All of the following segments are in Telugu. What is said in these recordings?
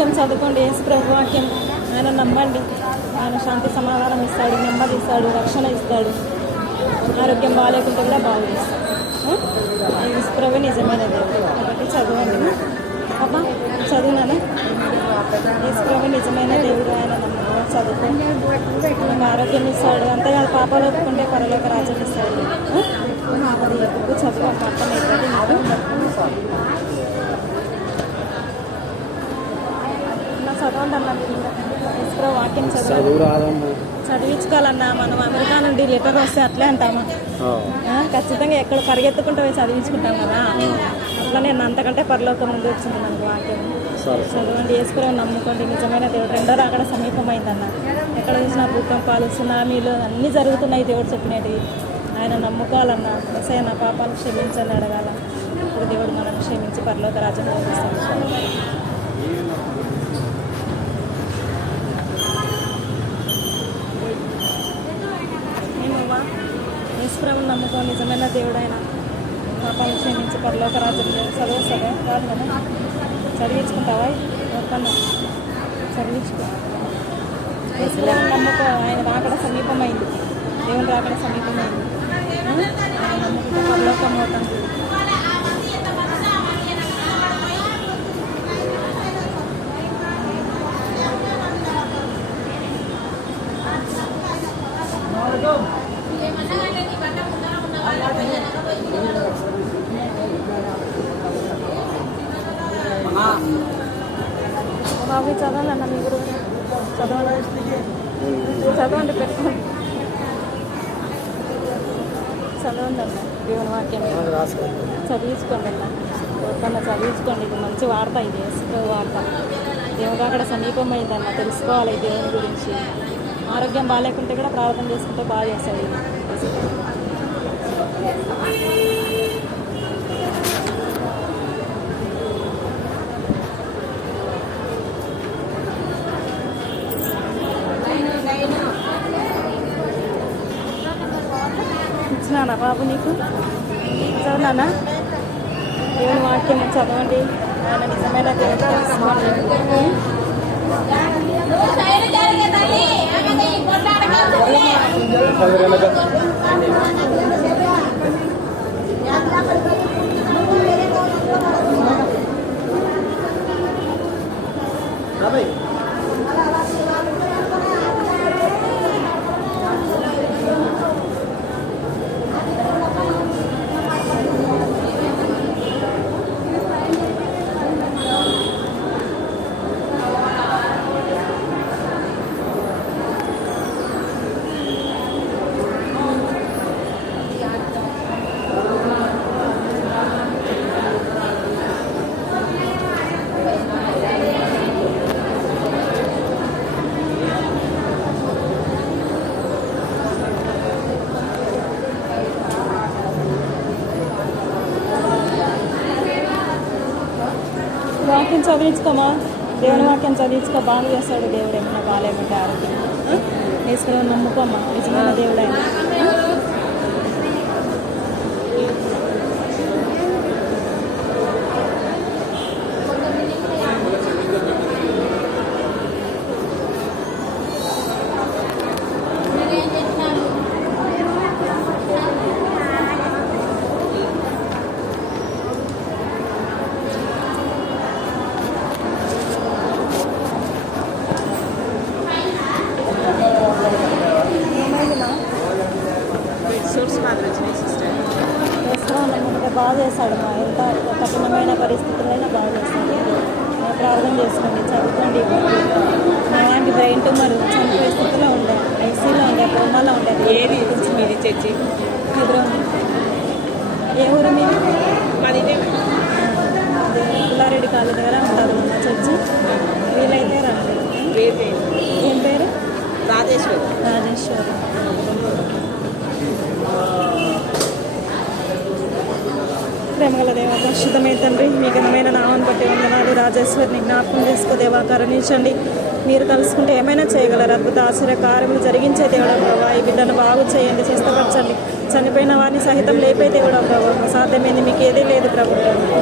వాక్యం చదువుకోండి. యేసు ప్రభు వాక్యం ఆయన నమ్మండి. ఆయన శాంతి సమాధానం ఇస్తాడు నెమ్మది ఇస్తాడు రక్షణ ఇస్తాడు. ఆరోగ్యం బాగాలేకుంటే కూడా బాగుంది. చేస్తాడు యేసు ప్రభు నిజమైన దేవుడు. కాబట్టి చదవండి. అబ్బా చదువునానే? యేసు ప్రభు నిజమైన దేవుడు ఆయన నమ్మకం చదువుకో ఆరోగ్యం ఇస్తాడు. అంతేకాదు పాపాలు ఒప్పుకుంటే పరలోక రాజ్యం ఇస్తాడు. అది ఎప్పుడు చదువు అర్థమవుతుంది నీకు నా చదవండి అన్న ఇస్రో వాక్యం చదవండి చదువు రాదమ్మా చదివించుకోవాలన్నా మనం అమెరికా నుండి లెటర్ వస్తే అట్లే అంటామా? ఖచ్చితంగా ఎక్కడ పరిగెత్తుకుంటూ పోయి చదివించుకుంటాం కదా. అట్లా నేను అంతకంటే పరలోకం ముందు వచ్చింది మనకు వాక్యం. చదవండి వేసుకుని నమ్ముకోండి. నిజమైన దేవుడు రెండో రాకడ సమీపమైందన్న. ఎక్కడ చూసినా భూకంపాలు సునామీలు అన్నీ జరుగుతున్నాయి దేవుడు చెప్పినవి ఆయన నమ్ముకోవాలన్న ఎసయ్య నా పాపాలు క్షమించని అడగాల. ఇప్పుడు దేవుడు మనల్ని క్షమించి పరలోక రాజ్యం ఈశ్వరం నిజమైన దేవుడైన ఆయన పాపాలు క్షమించి పరలోక రాజ్యంలో చదివిస్తావా కాదు కదా. చదివించుకుంటావా? ఒప్పందం. చదివించుకో. నమ్మకం ఆయన రాకడ సమీపమైంది. దేవుని రాకడ సమీపమైంది. ఆయన నమ్ముకుంటే పరలోకం అవుతుంది అవి చదవాలన్న మీ గురువు చదవండి చదవండి పెట్టుకోండి. చదవండి అన్న దేవుని వాక్యం చదివించుకోండి అన్న. ఒక్కన్న చదివించుకోండి. ఇది మంచి వార్త ఇది. వార్త. దేవుడు అక్కడ సమీపమైందన్న తెలుసుకోవాలి దేవుని గురించి. ఆరోగ్యం బాగాలేకుంటే కూడా ప్రార్థన చేసుకుంటే బాగా చేస్తాడు. వచ్చినానా బాబు నీకు? చదువునానా దేవుని వాక్యం చదవండి. ఆయన నిజమైన దేవుడు తెలుసుకోండి. వాక్యం చదివించుకోమా? దేవుని వాక్యం చదివించుకో. బాగా చేస్తాడు దేవుడు. ఏమైనా బాగాలేమంటే ఆరోగ్యం. తీసుకుని నమ్ముకోమ్మా నిజమైన దేవుడు ఆయన ఏమైందినా సూట్స్ మాత్రం వచ్చినాయి సిస్టర్ చేస్తున్నాను నమ్ముకుంటే బాగా చేస్తాడు మా ఎంత కఠినమైన పరిస్థితులైనా బాగా చేస్తాడు మా ప్రార్థన చేసుకోండి చదువుకోండి. అలాంటి బ్రెయిన్ ట్యూమర్ చనిపోయే స్థితిలో ఉండే ఐసీలో ఉండే కోమాలో ఉండే ఏది? మీది చర్చి ఎదురు ఏ ఊరు మీరు? మాది ఇదే. పుల్లారెడ్డి కాలేజ్ దగ్గర ఉంటుంది మా చర్చి. వీలైతే రండి చేయండి. ఏం పేరు? రాజేశ్వరి. రాజేశ్వరి. ఇక్కడ ప్రేమగల దేవ పరిశుద్ధమే తండ్రి. మీ ఘనమైన నామం బట్టి వందనాలు. రాజేశ్వరిని జ్ఞాపకం చేసుకో దేవా కరుణించండి మీరు కలుసుకుంటే ఏమైనా చేయగలరు? అద్భుత ఆశ్చర్య కార్యములు జరిగించే దేవుడా ప్రభావ ఈ బిడ్డను బాగు చేయండి స్వస్థపరచండి. చనిపోయిన వారిని సహితం లేపే దేవుడా ప్రభావ సాధ్యమైంది మీకు ఏదీ లేదు ప్రభు.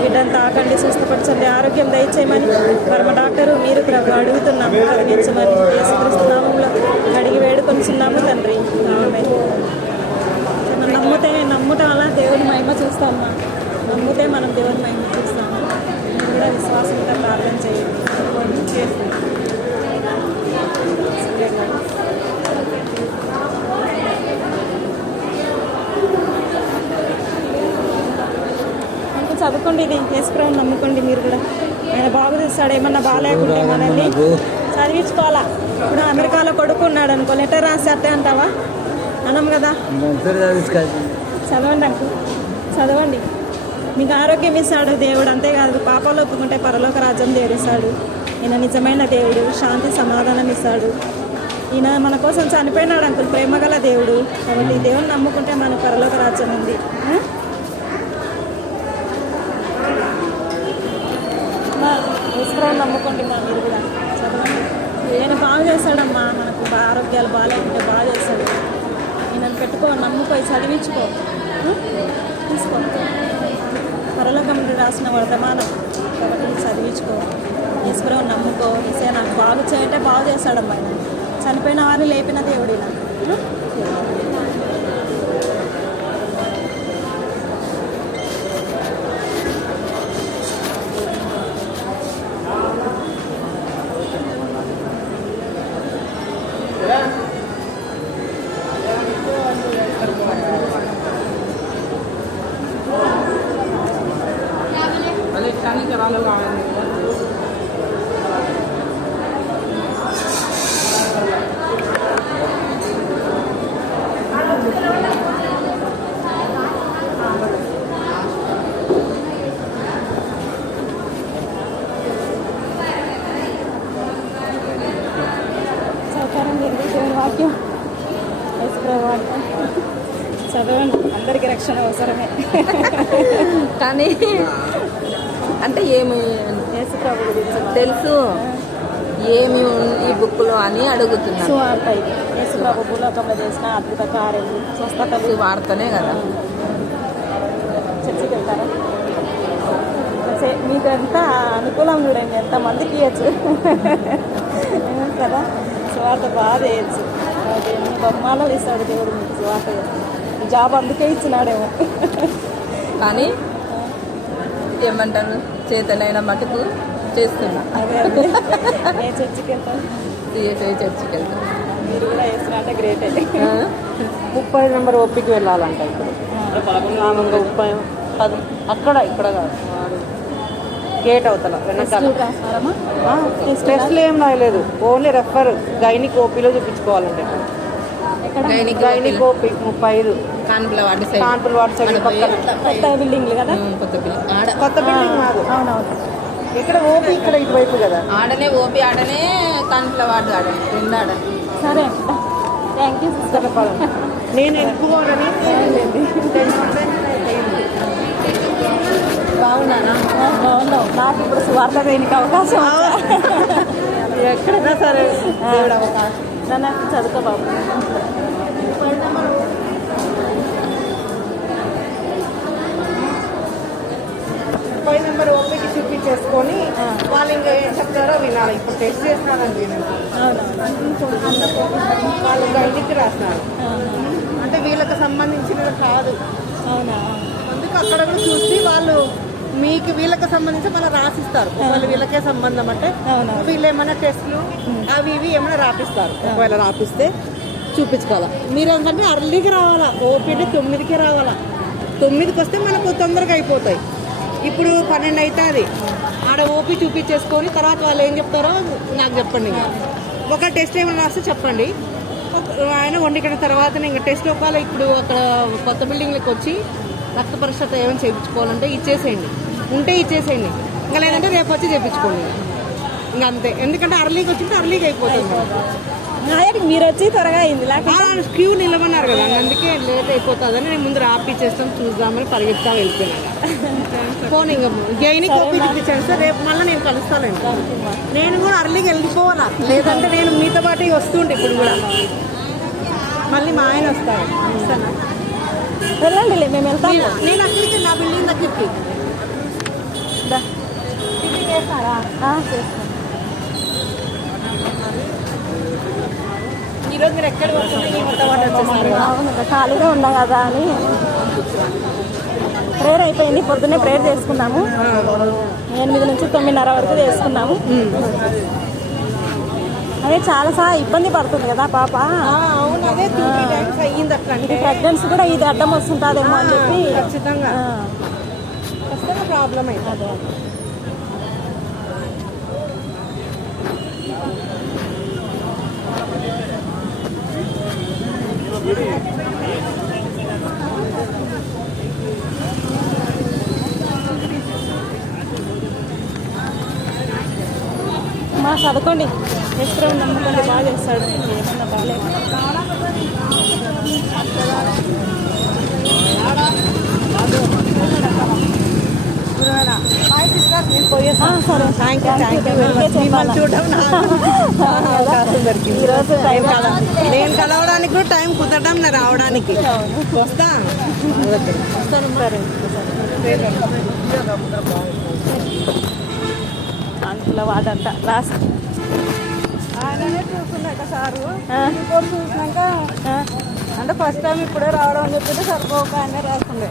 బిడ్డను తాకండి స్వస్థపరచండి. ఆరోగ్యం దయచేయమని పరమ డాక్టరు మీరు ప్రభు అడుగుతున్నాము కరుణించమని యేసుక్రీస్తునామంలో అడిగి వేడుకొనిచున్నాము తండ్రి. ఆమేన్. నమ్మితే నమ్ముట వల్ల దేవుని మహిమ చూస్తామా? నమ్మితే మనం దేవుని మహిమ చూస్తాము. మీరు కూడా విశ్వాసంతో ప్రార్థన చేయండి. చదువుకోండి ఇది యేసుప్రభు నమ్ముకోండి మీరు కూడా. ఆయన బాగు చేస్తాడు ఏమన్నా బాగాలేకుంటే మనల్ని చదివించుకోవాలా? ఇప్పుడు అమెరికాలో కొడుకున్నాడు అనుకో లెటర్ రాసి అట్టే అంటావా? అనం కదా. చదవండి అంకు చదవండి. మీకు ఆరోగ్యం ఇస్తాడు దేవుడు అంతేకాదు పాపాలు ఒప్పుకుంటే పరలోక రాజ్యం దేవుడిస్తాడు ఈయన నిజమైన దేవుడు శాంతి సమాధానం ఇస్తాడు. ఈయన మన కోసం చనిపోయినాడు అంకుల్ ప్రేమగల దేవుడు. కాబట్టి ఈ దేవుని నమ్ముకుంటే మన పరలోక రాజ్యం ఉంది. మా నమ్ముకోండి మా మీరు కూడా ఈయన బాగా చేస్తాడమ్మా మనకు బా- ఆరోగ్యాలు బాగాలేకుంటే బాగా చేస్తాడు. ఈయనను పెట్టుకో నమ్ముకో చదివించుకో. తీసుకో. పరలోకములు రాసిన వర్తమానం. కాబట్టి చదివించుకో. ఈశ్వరం నమ్ముకో. ఈసే నాకు బాగు చేయంటే బాగు చేస్తాడమ్మా ఆయన. చనిపోయిన వారిని లేపిన దేవుడినా చదవండి. అందరికీ రక్షణ అవసరమే. కానీ అంటే ఏమి తెలుసు? ఏమి ఈ బుక్లో అని అడుగుతున్నాను స్వస్థతలు. వార్తనే కదా. చర్చికి వెళ్తారా? మీకు ఎంత అనుకూలం చూడండి ఎంత మందికి ఇవ్వచ్చు కదా? స్వార్థ బాగా చేయొచ్చు. ఎన్ని బహుమానాలు ఇస్తాడు దేవుడు మీకు స్వార్థ జాబ్ అందుకే ఇచ్చినాడేమో. కానీ ఏమంటారు? చేతనైన మటుకు చేస్తున్నా. చర్చికి వెళ్తాను సిఎస్ఐ చర్చికి వెళ్తాను మీరు కూడా వేసినట్టే గ్రేట్ ఆ? ముప్పై నెంబర్ ఒప్పికి వెళ్ళాలంట ఇప్పుడు. ముప్పై పది. అక్కడ ఇక్కడ కాదు. గేట్ అవతల వెనకాల. టెస్ట్లు ఏం రాయలేదు. ఓన్లీ రెఫర్ గైనిక్ ఓపీలో చూపించుకోవాలంటే గైనిక్ ముప్పై ఐదు సైడ్. ఆడ కొత్త బిల్డింగ్లు కదా? కొత్త ఆడ కొత్త బిల్డింగ్ కాదు అవునవును. ఇక్కడ ఓపీ ఇక్కడ ఇటువైపు కదా? ఆడనే ఓపి ఆడనే కాన్పుల వాడు ఆడనే రెండు ఆడనే సరే. థ్యాంక్ యూ సిస్టర్ నేను ఎక్కువని బాగున్నానా బాగున్నావు నాకు ఇప్పుడు సువార్త దేనికి అవకాశం ఎక్కడైనా సరే. నన్ను చదువుకో బాబు. ముప్పై నెంబర్ ఓపీకి చూపించేసుకొని వాళ్ళు ఇంకా ఏం చెప్తారో వినాలి. ఇప్పుడు టెస్ట్ చేసినారండి నేను వాళ్ళు గైనిక్ రాసినారు అంటే వీళ్ళకి సంబంధించినది కాదు. అవునా? అందుకు అక్కడ కూడా చూసి వాళ్ళు మీకు వీళ్ళకి సంబంధించి మన రాసిస్తారు. ఒకవేళ వీళ్ళకే సంబంధం అంటే వీళ్ళు ఏమైనా టెస్ట్లు అవి ఇవి ఏమైనా రాపిస్తారు. ఒకవేళ రాపిస్తే చూపించుకోవాలా? మీరు ఏంటంటే అర్లీకి రావాలా ఓపీ అంటే తొమ్మిదికి రావాలా? తొమ్మిదికి వస్తే మనకు తొందరగా అయిపోతాయి. ఇప్పుడు పన్నెండు అవుతుంది ఆడ ఓపీ చూపించేసుకొని తర్వాత వాళ్ళు ఏం చెప్తారో నాకు చెప్పండి ఇంకా. ఒక టెస్ట్ ఏమైనా రాస్తే చెప్పండి. ఆయన వండికిన తర్వాత ఇంకా టెస్ట్ ఒకవేళ ఇప్పుడు అక్కడ కొత్త బిల్డింగ్లకు వచ్చి రక్త పరిశుభ్రత ఏమైనా చేయించుకోవాలంటే ఇచ్చేసేయండి. ఉంటే ఇచ్చేసేయండి. ఇంకా లేదంటే రేపు వచ్చి చేయించుకోండి. ఇంకా అంతే. ఎందుకంటే అర్లీకి వచ్చింటే అర్లీకి అయిపోతుంది. మీరు వచ్చి త్వరగా అయింది లేకపోతే క్యూ నిలబన్నారు కదా అందుకే లేట్ అయిపోతుందని నేను ముందు రాపిచ్చేస్తాం చూద్దామని పరిగెత్తా వెళ్ళిపోయినాను. ఫోన్ ఇంకా జైని కాపీ ఇప్పించాను సార్ రేపు మళ్ళీ నేను కలుస్తాను. నేను కూడా అర్లీకి వెళ్ళిపోవాలా? లేదంటే నేను మీతో పాటు వస్తుండే ఇప్పుడు కూడా. మళ్ళీ మా ఆయన వస్తాను? వెళ్ళండి మేము వెళ్తాం నేను అక్కడికి నా బిల్డింగ్ దగ్గరికి. దా. ఆ, ఈరోజు మీరు ఎక్కడ ఖాళీగా ఉన్నాం కదా అని. ప్రేయర్ అయిపోయింది. పొద్దున్నే ప్రేయర్ చేసుకున్నాము. ఎనిమిది నుంచి తొమ్మిదిన్నర వరకు చేసుకున్నాము. అదే చాలా సా ఇబ్బంది పడుతుంది కదా పాప. అంటే ప్రెగ్నెన్సీ కూడా ఇది అడ్డం వస్తుంటాదేమో అని చెప్పి. ఖచ్చితంగా. ప్రాబ్లం అయితే అదే. మా చదువుకోండి. ఎక్కడ నమ్ముకోండి బాగా చేస్తాడు. ఏమన్నా బాగాలేదు ఆ, నేను కలవడానికి కూడా టైం కుదరడం నా రావడానికి. వస్తా? అంట్లో వాడంట లాస్ట్. ఆయననే చూస్తున్నాక సారు. చూసినాక అంటే ఫస్ట్ టైం ఇప్పుడే రావడం అని చెప్పి సరిపోక ఆయన రాస్తుండే.